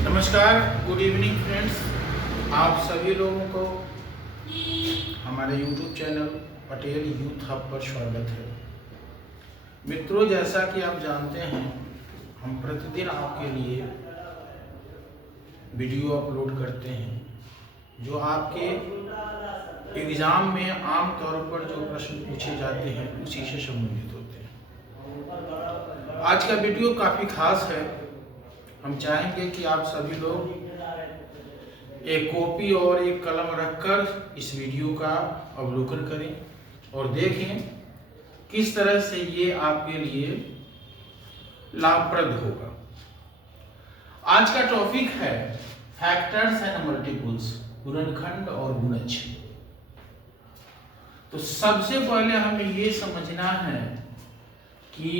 नमस्कार, good evening friends. आप सभी लोगों को हमारे YouTube channel Patel youth hub पर स्वागत है। मित्रों, जैसा कि आप जानते हैं, हम प्रतिदिन आपके लिए वीडियो अपलोड करते हैं जो आपके एग्ज़ाम में आम तौर पर जो प्रश्न पूछे जाते हैं उसी से संबंधित होते हैं। आज का वीडियो काफ़ी खास है। हम चाहेंगे कि आप सभी लोग एक कॉपी और एक कलम रखकर इस वीडियो का अवलोकन करें और देखें किस तरह से ये आपके लिए लाभप्रद होगा। आज का टॉपिक है फैक्टर्स एंड मल्टीपल्स, गुणनखंड और गुणज। तो सबसे पहले हमें ये समझना है कि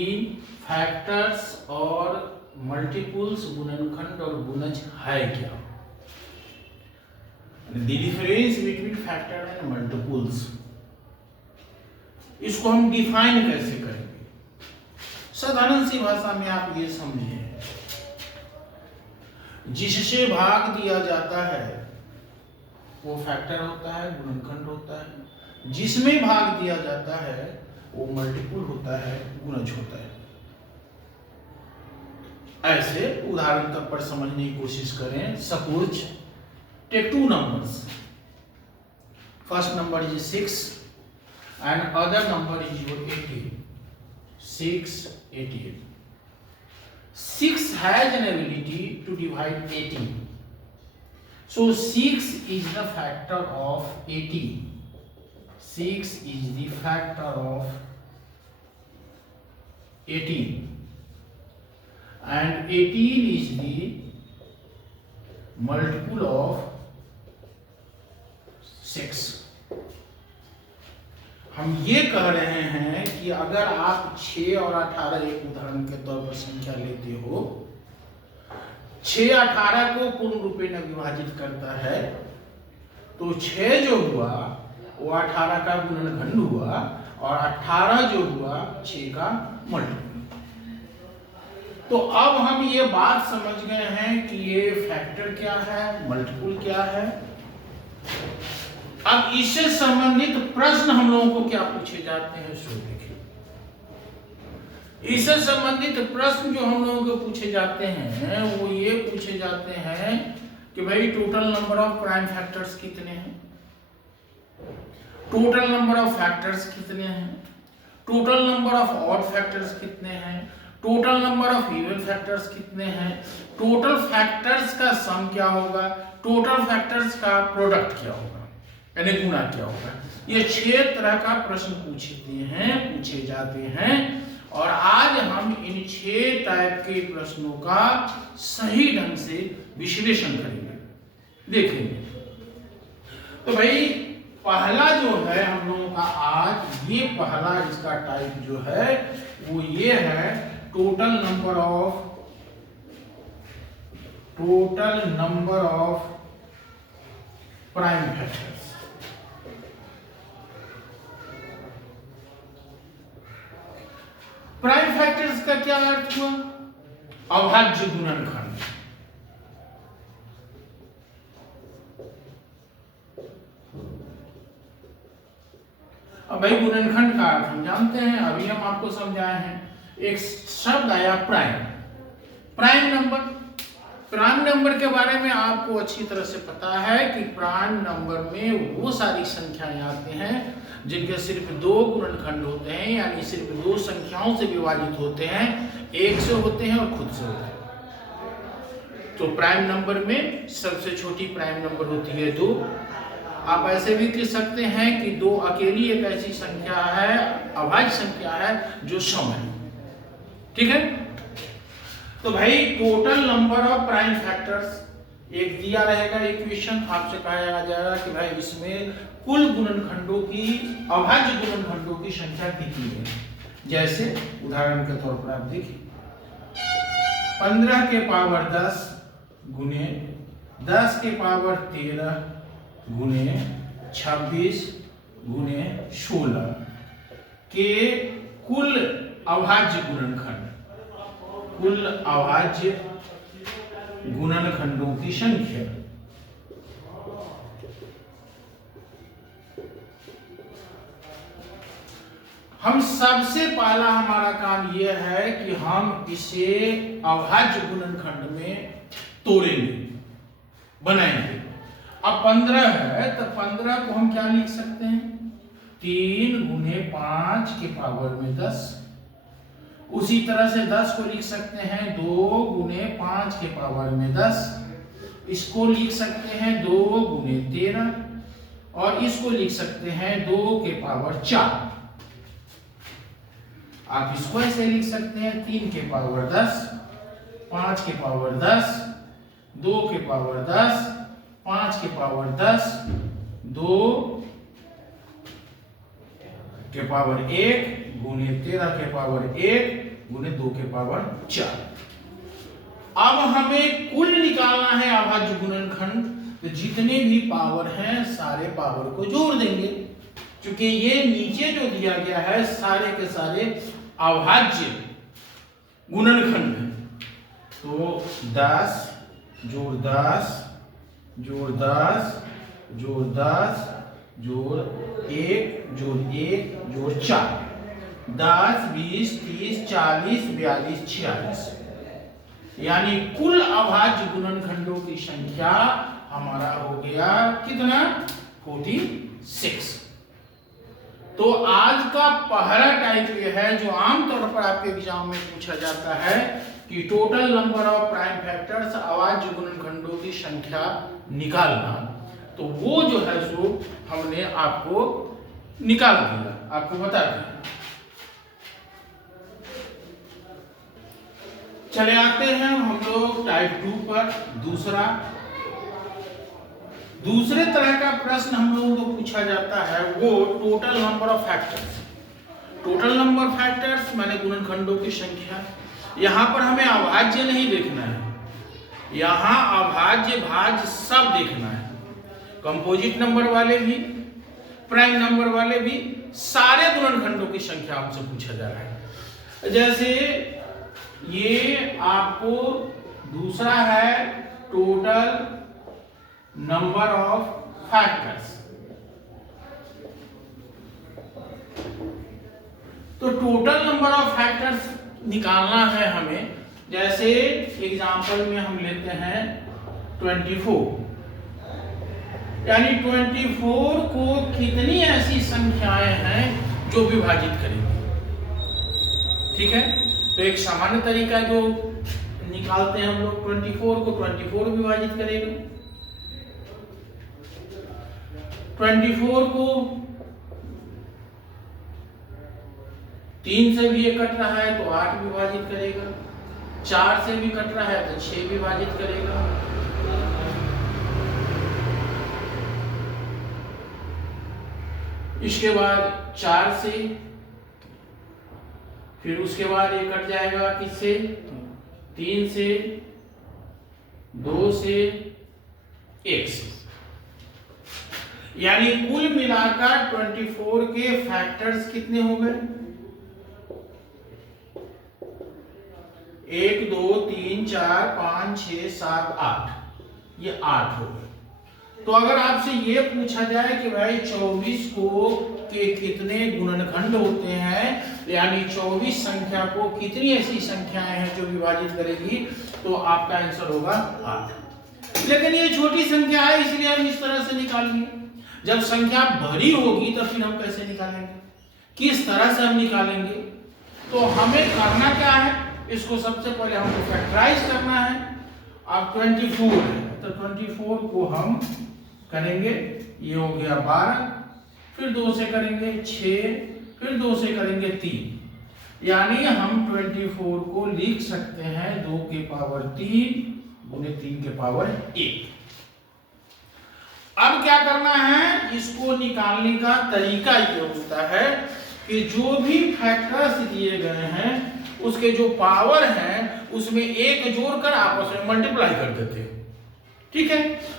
फैक्टर्स और मल्टीपल्स, गुणनखंड और गुणज है क्या। The difference between factor and multiples, इसको हम डिफाइन कैसे करेंगे। साधारण सी भाषा में आप ये समझिए, जिससे भाग दिया जाता है वो फैक्टर होता है, गुणनखंड होता है। जिसमें भाग दिया जाता है वो मल्टीपल होता है, गुणज होता है। ऐसे उदाहरण तक पर समझने की कोशिश करें। Suppose take two numbers, first number is 6 and other number is your 18। 6, 18. 6 has an ability to divide 18. So 6 is the factor of 18. 6 is the factor of 18. And 18 is the multiple of 6. हम ये कह रहे हैं कि अगर आप 6 और 18 एक उदाहरण के तौर पर संख्या लेते हो, 6 18 को पूर्ण रूपे में विभाजित करता है, तो 6 जो हुआ वो 18 का गुणनखंड हुआ और 18 जो हुआ 6 का मल्टीपल। तो अब हम ये बात समझ गए हैं कि ये फैक्टर क्या है, मल्टीपल क्या है। अब इससे संबंधित प्रश्न हम लोगों को क्या पूछे जाते हैं, सो देखिए। इससे संबंधित प्रश्न जो हम लोगों को पूछे जाते हैं वो ये पूछे जाते हैं कि भाई total number of prime factors कितने हैं, टोटल नंबर ऑफ फैक्टर्स कितने हैं, total number of odd factors कितने हैं, total number of even factors कितने हैं, टोटल फैक्टर्स का सम क्या होगा, टोटल फैक्टर्स का प्रोडक्ट क्या होगा, यानी गुणा क्या होगा। ये 6 तरह का प्रश्न पूछे जाते हैं और आज हम इन 6 टाइप के प्रश्नों का सही ढंग से विश्लेषण करेंगे, देखेंगे। तो भाई पहला जो है हम लोगों का आज ये पहला इसका टाइप जो है वो ये है total number of prime factors. Prime factors का क्या अर्थ हुआ, अभाज्य गुणनखंड। अब भाई गुणनखंड का अर्थ हम जानते हैं, अभी हम आपको समझाए हैं। एक शब्द आया प्राइम, प्राइम नंबर के बारे में आपको अच्छी तरह से पता है कि प्राइम नंबर में वो सारी संख्याएं आते हैं जिनके सिर्फ 2 गुणनखंड होते हैं, यानी सिर्फ 2 संख्याओं से विभाजित होते हैं, 1 से होते हैं और खुद से होते हैं। तो प्राइम नंबर में सबसे छोटी प्राइम नंबर होती है 2। आप ऐसे भी कह सकते हैं कि 2 अकेली एक ऐसी संख्या है, अभाज्य संख्या है जो सम है, ठीक है। तो भाई total number of prime factors एक दिया रहेगा इक्वेशन, आपसे कहा जाएगा कि भाई इसमें कुल गुणनखंडों की, अभाज्य गुणनखंडों की संख्या कितनी है। जैसे उदाहरण के तौर पर आप देखिए, 15 के पावर 10 गुने 10 के पावर 13 गुने 26 गुने 16 के कुल अभाज्य गुणनखंड, कुल अभाज्य गुणनखंडों की संख्या। हम सबसे पहला हमारा काम यह है कि हम इसे अभाज्य गुणनखंड में तोड़ेंगे, बनाएंगे। अब 15 है तो 15 को हम क्या लिख सकते हैं? 3 गुने 5 के पावर में 10। उसी तरह से 10 को लिख सकते हैं 2 गुने 5 के पावर में 10। इसको लिख सकते हैं 2 गुने 13 और इसको लिख सकते हैं 2 के पावर 4। आप इसको ऐसे लिख सकते हैं 3 के पावर 10, 5 के पावर 10, 2 के पावर 10, 5 के पावर 10, 2 के पावर 1 गुने 13 के पावर 1 गुने 2 के पावर 4। अब हमें कुल निकालना है अभाज्य गुणनखंड, तो जितने भी पावर हैं सारे पावर को जोड़ देंगे, क्योंकि ये नीचे जो दिया गया है सारे के सारे अभाज्य गुणनखंड है। तो 10 जोड़ 10 जोड़ 10 जोड़ 10 जोड़ 1 जोड़ 1 जोड़ 4, 10 20 30 40 42 46, यानी कुल अभाज्य गुणनखंडों की संख्या हमारा हो गया कितना? 46। तो आज का पहला टाइप यह है जो आमतौर पर आपके एग्जाम में पूछा जाता है कि total number of prime factors, अभाज्य गुणनखंडों की संख्या निकालना। तो वो जो है सो हमने आपको निकाल दिया, आपको बता दिया। चले आते हैं हम लोग टाइप 2 पर। दूसरे तरह का प्रश्न हम लोगों को पूछा जाता है वो total number of factors. Total number factors माने गुणनखंडों की संख्या। यहां पर हमें अभाज्य नहीं देखना है, यहां अभाज्य भाज्य सब देखना है। कंपोजिट नंबर वाले भी, प्राइम नंबर वाले भी, सारे गुणनखंडों की संख्या हमसे पूछा जा रहा है। जैसे ये आपको दूसरा है टोटल नंबर ऑफ फैक्टर्स। तो टोटल नंबर ऑफ फैक्टर्स निकालना है हमें। जैसे एग्जांपल में हम लेते हैं 24, यानी 24 को कितनी ऐसी संख्याएं हैं जो विभाजित करेंगी। ठीक है, तो एक सामान्य तरीका जो निकालते हैं हम लोग, 24 को 24 विभाजित करेगा, 24 को 3 से भी ये कट रहा है तो 8 विभाजित करेगा, 4 से भी कट रहा है तो 6 विभाजित करेगा, इसके बाद 4 से, फिर उसके बाद ये कट जाएगा किससे? 3 से, 2 से, 1 से। यानी कुल मिलाकर 24 के फैक्टर्स कितने हो गए? 1 2 3 4 5 6 7 8, ये 8 हो गए। तो अगर आपसे ये पूछा जाए कि भाई 24 को के कितने गुणनखंड होते हैं, यानी 24 संख्या को कितनी ऐसी संख्याएं हैं जो विभाजित करेगी, तो आपका आंसर होगा 8। लेकिन ये छोटी संख्या है इसलिए हम इस तरह से निकालेंगे। जब संख्या बड़ी होगी तो फिर हम कैसे निकालेंगे, किस तरह से हम निकालेंगे? तो हमें करना क्या है, इसको सबसे पहले हमको फैक्टराइज करना है। अब 24 है तो 24 को हम करेंगे, ये हो गया 12, फिर 2 से करेंगे 6, फिर 2 से करेंगे 3, यानी हम 24 को लिख सकते हैं 2 के पावर 3 गुने 3 के पावर 1। अब क्या करना है, इसको निकालने का तरीका ये होता है कि जो भी फैक्टर्स दिए गए हैं उसके जो पावर हैं उसमें 1 जोड़कर आपस में मल्टीप्लाई कर देते हैं। ठीक है,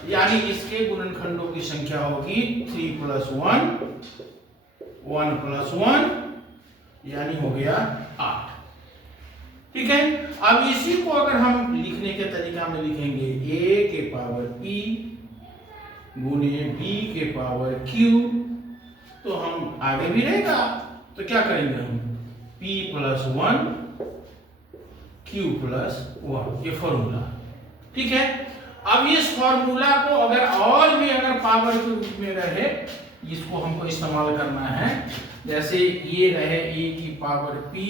यानी इसके गुणनखंडों की संख्या होगी 3 + 1, 1 + 1, यानी हो गया 8। ठीक है। अब इसी को अगर हम लिखने के तरीका में लिखेंगे a के पावर p गुने b के पावर q, तो हम आगे भी रहेगा, तो क्या करेंगे हम p प्लस 1 q प्लस 1, ये फॉर्मूला। ठीक है। अब इस फॉर्मूला को अगर और भी अगर पावर के रूप में रहे, इसको हमको इस्तेमाल करना है। जैसे ये रहे a की पावर p,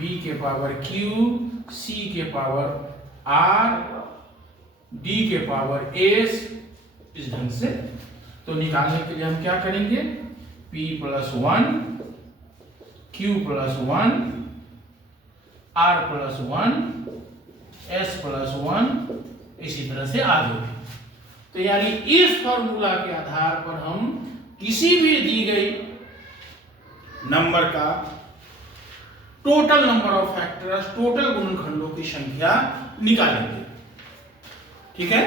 b के पावर q, c के पावर r, d के पावर s, इस ढंग से। तो निकालने के लिए हम क्या करेंगे, p plus 1, q plus 1, r plus 1, s plus 1, इसी तरह से आगे भी। तो यानी इस फॉर्मूला के आधार पर हम किसी भी दी गई नंबर का total number of factors, total गुणनखंडों की संख्या निकालेंगे। ठीक है।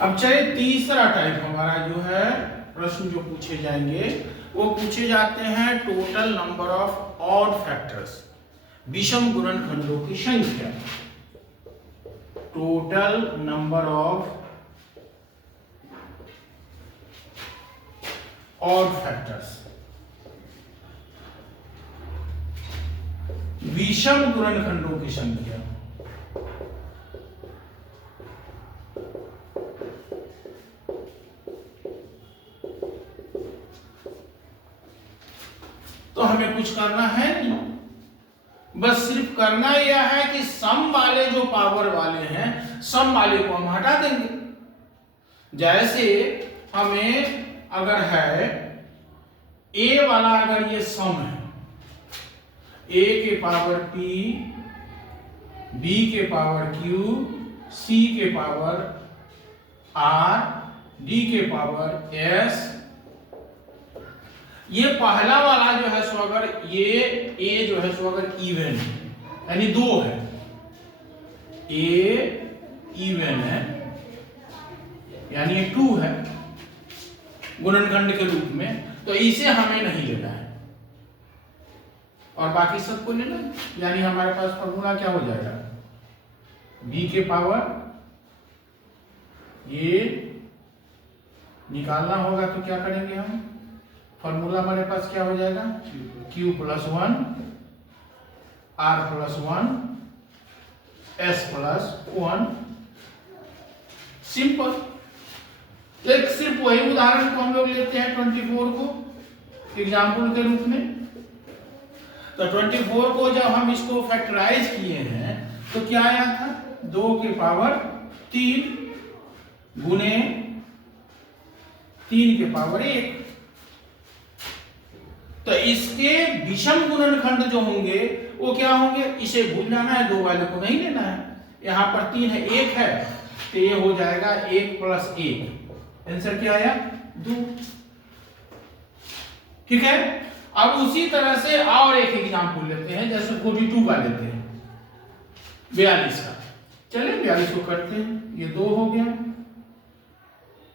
अब चलिए तीसरा टाइप हमारा जो है प्रश्न जो पूछे जाएंगे, वो पूछे जाते हैं total number of odd factors, विषम गुणनखंडों की संख्या। Total number of odd factors, विषम गुणनखंडों की संख्या। तो हमें कुछ करना है नहीं, बस सिर्फ करना यह है कि सम वाले जो पावर वाले हैं, सम वाले को हम हटा देंगे। जैसे हमें अगर है a वाला, अगर ये सम है, a के पावर p, b के पावर q, c के पावर r, d के पावर s, ये पहला वाला जो है सो अगर ये a जो है सो अगर इवन है, यानी 2 है, a इवन है यानी 2 है गुणनखंड के रूप में, तो इसे हमें नहीं लेना है और बाकी सबको लेना है। यानी हमारे पास फॉर्मूला क्या हो जाएगा, b के पावर, ये निकालना होगा तो क्या करेंगे हम, फॉर्मूला हमारे पास क्या हो जाएगा, q plus 1, r plus 1, s plus 1। Simple. एक सिर्फ वही उदाहरण को हम लोग लेते हैं 24 को एग्जाम्पल के रूप में। तो 24 को जब हम इसको फैक्टराइज किए हैं तो क्या आया था, 2 के पावर 3 गुने 3 के पावर 1। तो इसके विषम गुणनखंड जो होंगे वो क्या होंगे, इसे भूल जाना है, 2 वाले को नहीं लेना है। यहां पर 3 है, 1 है, तो ये हो जाएगा 1 प्लस 1। आंसर क्या आया, 2। ठीक है। अब उसी तरह से और एक एग्जांपल लेते हैं, जैसे 42 का लेते हैं, 42 का। चलिए 42 को करते हैं, ये 2 हो गया,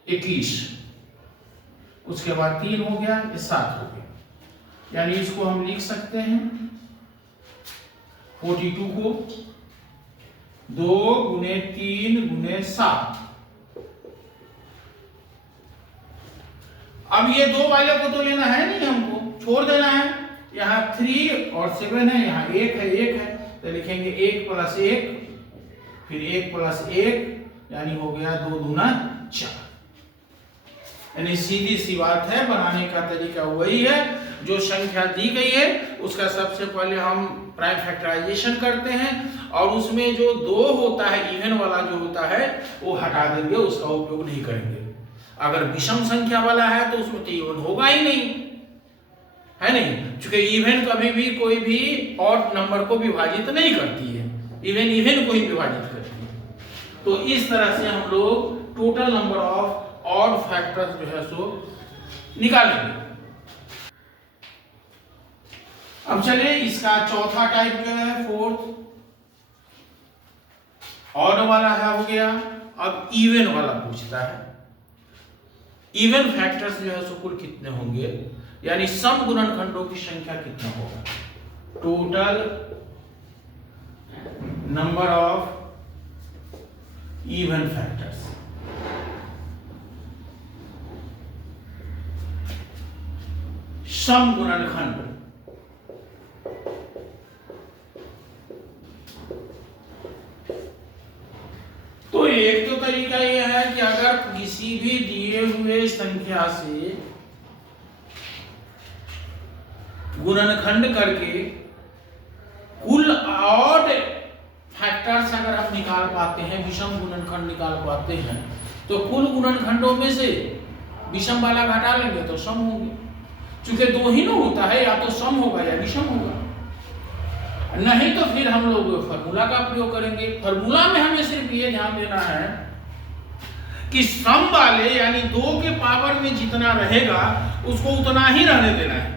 21, उसके बाद 3 हो गया, ये 7 हो गया। यानी इसको हम लिख सकते हैं 42 को 2 गुने 3 गुने 7। अब ये 2 वाले को तो लेना है नहीं, हमको छोड़ देना है। यहाँ 3 और 7 है, यहाँ 1 है, 1 है, तो लिखेंगे 1 प्लस 1, फिर 1 प्लस 1, यानी हो गया 2 दूना 4। यानी सीधी सी बात है, बनाने का तरीका वही है, जो संख्या दी गई है उसका सबसे पहले हम प्राइम फैक्टराइजेशन करते हैं और उसमें जो 2 होता है, इवन वाला जो होता है, वो हटा देंगे, उसका उपयोग नहीं करेंगे। अगर विषम संख्या वाला है तो उसमें तो इवन होगा ही नहीं, है नहीं, क्योंकि इवन कभी भी कोई भी ऑड नंबर को विभाजित नहीं करती है, इवन इवन को ही विभाजित करती है। तो इस तरह से हम लोग total number of odd factors जो है सो निकालेंगे। अब चलिए इसका चौथा टाइप जो है, फोर्थ, ऑड वाला है हो गया। अब इवन वाला पूछता है, इवन फैक्टर्स जो है सो कुल कितने होंगे। यानी सम गुणनखंडों की संख्या कितना होगा, total number of even factors. सम गुणनखंड तो एक तो तरीका यह है कि अगर किसी भी दिए हुए संख्या से गुणनखंड करके कुल ऑड फैक्टर्स अगर हम निकाल पाते हैं, विषम गुणनखंड निकाल पाते हैं, तो कुल गुणनखंडों में से विषम वाला घटा लेंगे तो सम होंगे। चूंकि दो ही ना होता है, या तो सम होगा या विषम होगा, नहीं तो फिर हम लोग फॉर्मूला का प्रयोग करेंगे। फॉर्मूला में हमें सिर्फ ये ध्यान देना है कि सम वाले यानी 2 के पावर में जितना रहेगा उसको उतना ही रहने देना है,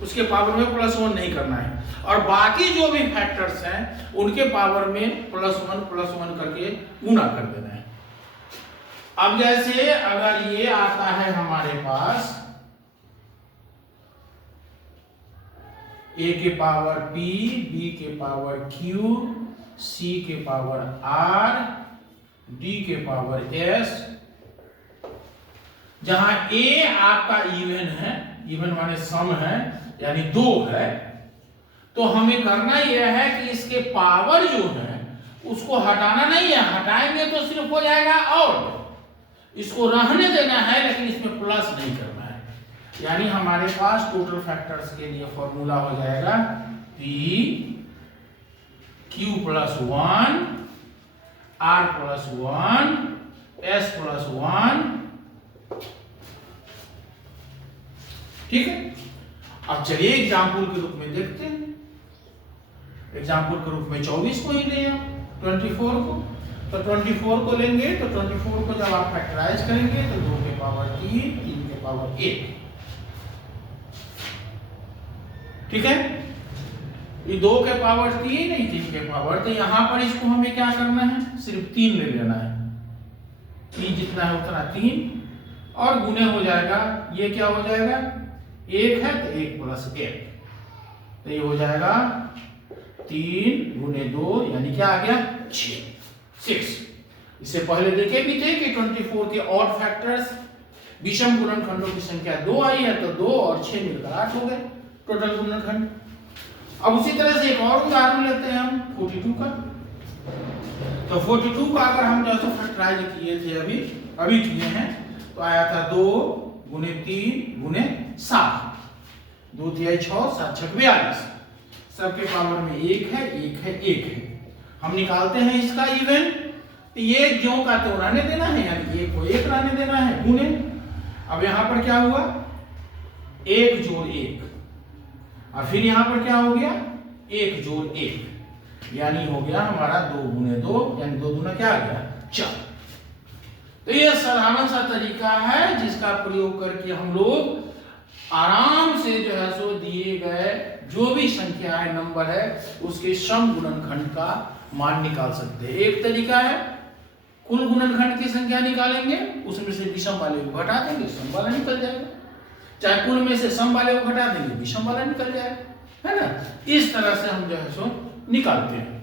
उसके पावर में +1 नहीं करना है, और बाकी जो भी फैक्टर्स हैं उनके पावर में +1 करके गुणा कर देना है। अब जैसे अगर ये आता है हमारे पास a के पावर p, b के पावर q, c के पावर r, d के पावर s, जहां a आपका इवन है, इवन माने सम है यानी 2 है, तो हमें करना यह है कि इसके पावर जो है उसको हटाना नहीं है, हटाएंगे तो सिर्फ हो जाएगा और इसको रहने देना है, लेकिन इसमें प्लस नहीं करना है। यानी हमारे पास टोटल फैक्टर्स के लिए फॉर्मूला हो जाएगा p q + 1 r + 1 s + 1, ठीक है। अब चलिए एग्जाम्पल के रूप में देखते हैं। एग्जाम्पल के रूप में 24 को ही लें, 24 को, तो 24 को लेंगे तो 24 को जब आप फैक्टराइज करेंगे तो 2 के पावर 3, 3 के पावर 1, ठीक है। ये 2 के पावर 3 नहीं, 3 के पावर, तो यहां पर इसको हमें क्या करना है, सिर्फ 3 ले लेना है, 3 जितना है उतना 3, और गुने हो जाएगा, ये क्या हो जाएगा, 1 है तो 1 + 1, तो ये हो जाएगा 3 × 2 यानी क्या आ गया 6। इससे पहले देखे भी थे कि 24 के ऑड फैक्टर्स विषम गुणनखंडों की संख्या 2 आई है, तो 2 और 6 मिलकर 8 हो गए टोटल गुणनखंड। अब उसी तरह से एक और उदाहरण लेते हैं हम 42 का। तो 42 का अगर हम जैसे फैक्टराइज किए थे, अभी किए हैं, तो आया था 2 × 3 × 7, 2 × 3 = 6, 7 × 42, सबके पावर में 1 है, 1 है, 1 है। हम निकालते हैं इसका इवन, तो ये जो का तो रहने देना है, यानी 1 को 1 रहने देना है, गुने। अब यहां पर क्या हुआ, 1 + 1, और फिर यहां पर क्या हो गया, 1 + 1, यानी हो गया हमारा 2 × 2, यानी 2 दूना क्या आ गया 4। तो यह साधारण सा तरीका है जिसका प्रयोग करके हम लोग आराम से जो है सो दिए गए जो भी संख्या है, नंबर है, उसके सम गुणनखंड का मान निकाल सकते हैं। एक तरीका है कुल गुणनखंड की संख्या निकालेंगे, उसमें से विषम वाले को घटा देंगे, सम वाला निकल जाएगा, चाहे कुल में से सम वाले को घटा देंगे, विषम वाला निकल जाएगा, है ना। इस तरह से हम जो है सो निकालते हैं।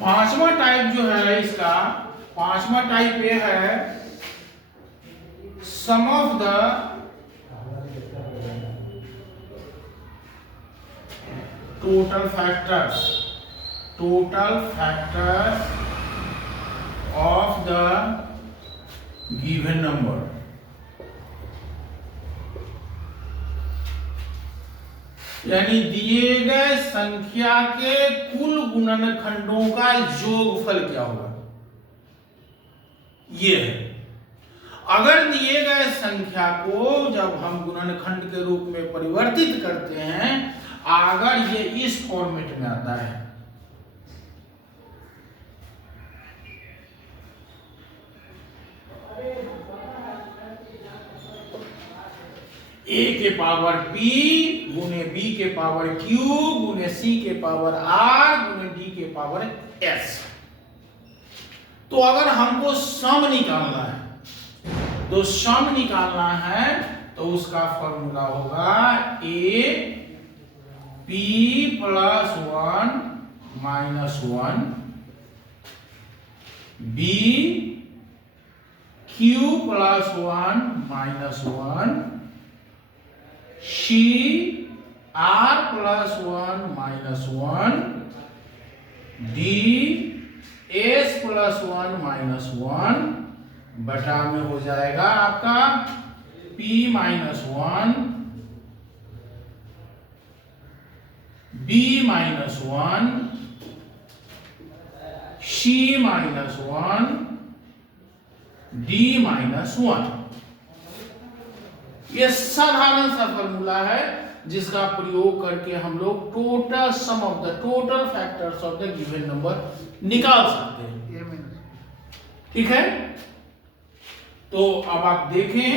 पांचवा टाइप जो है इसका, पांचवा टाइप ये है sum of the total factors of the given number. यानी दिए गए संख्या के कुल गुणनखंडों का योगफल क्या होगा, ये है। अगर दिए गए संख्या को जब हम गुणनखंड के रूप में परिवर्तित करते हैं, अगर ये इस फॉर्मेट में आता है, a के पावर p गुने b के पावर q गुने c के पावर r गुने d के पावर s। तो अगर हमको सम निकालना है तो सम निकालना है तो उसका फॉर्मूला होगा A P plus 1 minus 1 B Q plus 1 minus 1 C R plus 1 minus 1 D S plus 1 minus 1 बटा में हो जाएगा आपका P minus 1 B minus 1 C minus 1 D minus 1। यह साधारण सा फॉर्मूला है जिसका प्रयोग करके हम लोग total sum of the total factors of the given number निकाल सकते हैं। ठीक है, तो अब आप देखें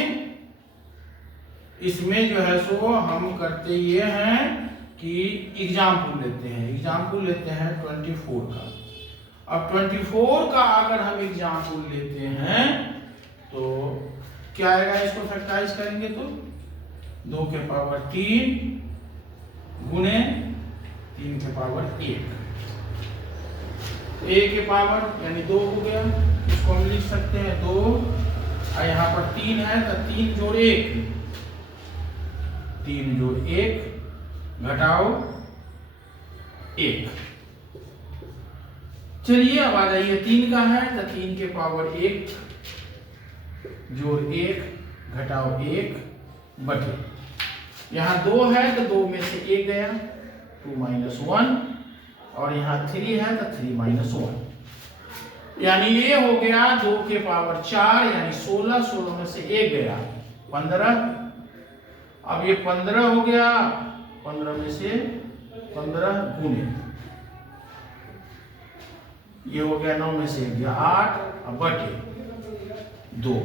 इसमें जो है सो हम करते ये हैं कि एग्जाम्पल लेते हैं 24 का। अब 24 का अगर हम एग्जाम्पल लेते हैं तो क्या आएगा, इसको फैक्टराइज करेंगे तो 2 के पावर 3 गुने 3 के पावर 1, a के पावर यानी 2 हो गया, इसको हम लिख सकते हैं 2 और यहाँ पर 3 है तो 3 जोड़ 1 3 जोड़ 1 घटाओ 1। चलिए अब आ जाइए 3 का है तो 3 के पावर 1 जोड़ 1 घटाओ 1 बटे, यहाँ 2 है तो 2 में से 1 गया 2 माइनस 1 और यहाँ 3 है तो 3 माइनस 1, यानी ये हो गया 2 के पावर 4 यानी 16, 16 में से 1 गया 15। अब ये 15 हो गया, 15 में से 15 गुने, ये हो गया 9 में से 1 गया 8 अब बटे 2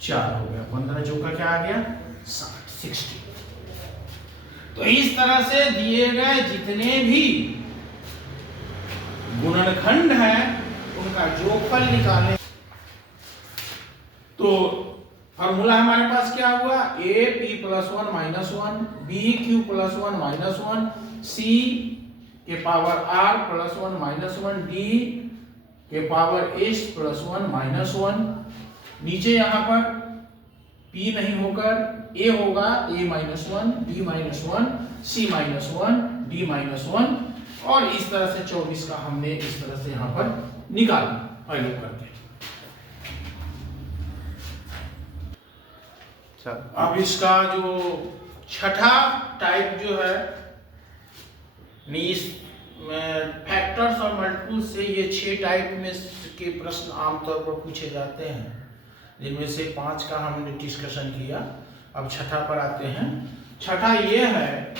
4 हो गया, 15 चौका क्या आ गया 60। तो इस तरह से दिए गए जितने भी गुणनखंड है उनका जोगफल निकालें। तो फॉर्मूला हमारे पास क्या हुआ, A P plus 1 minus 1 B Q plus 1 minus 1 C के power R plus 1 minus 1 D के पावर एस प्लस 1 माइनस 1। नीचे यहाँ पर P नहीं होकर A होगा, A minus 1 B minus 1 C minus 1 D minus 1 और इस तरह से 24 का हमने इस तरह से यहाँ पर निकाला फाइल करके। अब इसका जो छठा टाइप जो है इस फैक्टर्स और मल्टीपल्स से, ये 6 टाइप में के प्रश्न आमतौर पर पूछे जाते हैं, जिनमें से 5 का हमने डिस्कशन किया। अब छठा पर आते हैं। छठा ये है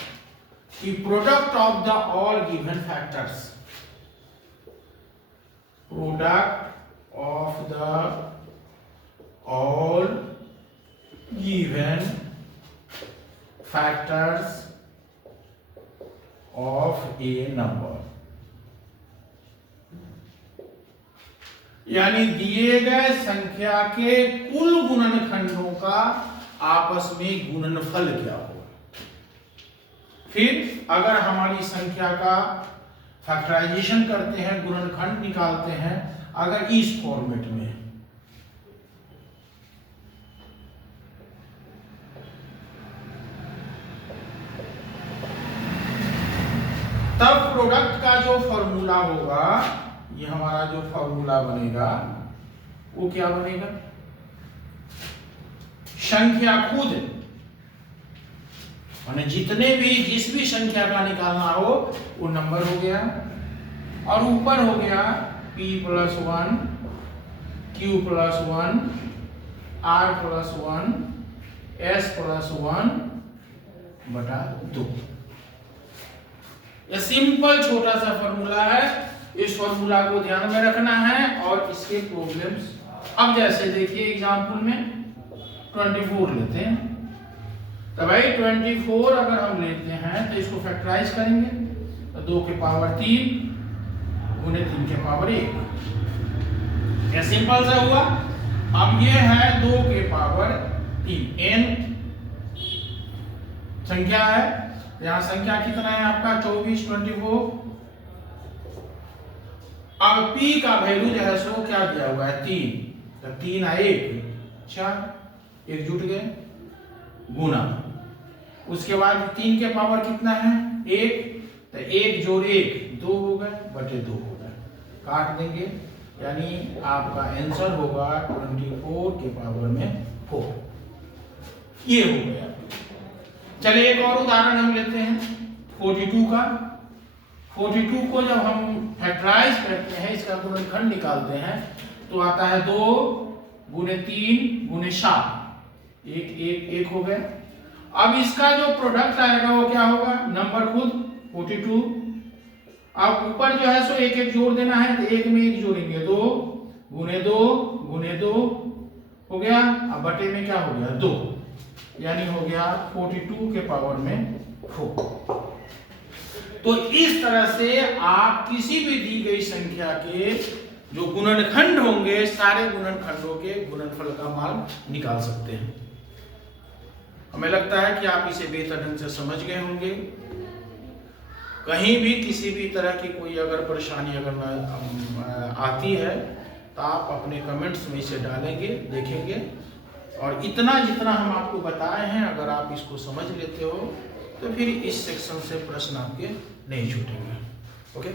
कि product of the all given factors, product of the all given factors of A number, यानी दिए गए संख्या के कुल गुणनखंडों का आपस में गुणनफल क्या होगा। फिर अगर हमारी संख्या का फैक्टराइजेशन करते हैं, गुणनखंड निकालते हैं अगर इस फॉर्मेट में, तब प्रोडक्ट का जो फॉर्मूला होगा, ये हमारा जो फॉर्मूला बनेगा वो क्या बनेगा, संख्या खुद, माने जितने भी जिस भी संख्या का निकालना हो वो नंबर हो गया, और ऊपर हो गया P plus 1 Q plus 1 R plus 1 S plus 1 बटा 2। यह सिंपल छोटा सा फॉर्मूला है, इस फॉर्मूला को ध्यान में रखना है और इसके प्रॉब्लम्स। अब जैसे देखिए एग्जांपल में 24 लेते हैं, तो भाई 24 अगर हम लेते हैं तो इसको फैक्टराइज करेंगे तो 2 के पावर 3 गुने 3 के पावर 1, यह सिंपल सा हुआ। अब ये है 2 के पावर 3 n संख्या है। यहां संख्या कितना है आपका 24 24। अब p का वैल्यू जो है सो क्या दिया हुआ है 3, तो 3 आए 4 एक जुट गए गुना। उसके बाद 3 के पावर कितना है 1, तो 1 जोड़ 1 2 हो गए बटे 2 हो गए, काट देंगे, यानी आपका आंसर होगा 24 के पावर में 4। ये हो गया। चलिए एक और उदाहरण हम लेते हैं 42 का। 42 को जब हम फैक्टराइज करते हैं, इसका गुणनखंड निकालते हैं, तो आता है 2 गुने 3 गुने 7, 1 हो गया। अब इसका जो प्रोडक्ट आएगा वो क्या होगा, नंबर खुद 42। अब ऊपर जो है सो 1 1 जोड़ देना है, तो 1 में 1 जोड़ेंगे 2 गुने 2 गुने 2 हो गया। अब बटे में क्या हो गया 2, यानी हो गया 42 के पावर में 4। तो इस तरह से आप किसी भी दी गई संख्या के जो गुणनखंड होंगे, सारे गुणनखंडों के गुणनफल का मान निकाल सकते हैं। हमें लगता है कि आप इसे बेहतर ढंग से समझ गए होंगे। कहीं भी किसी भी तरह की कोई अगर परेशानी अगर आती है तो आप अपने कमेंट्स में इसे डालेंगे, देखेंगे। और इतना जितना हम आपको बताए हैं, अगर आप इसको समझ लेते हो तो फिर इस सेक्शन से प्रश्न आपके नहीं छूटेंगे। ओके।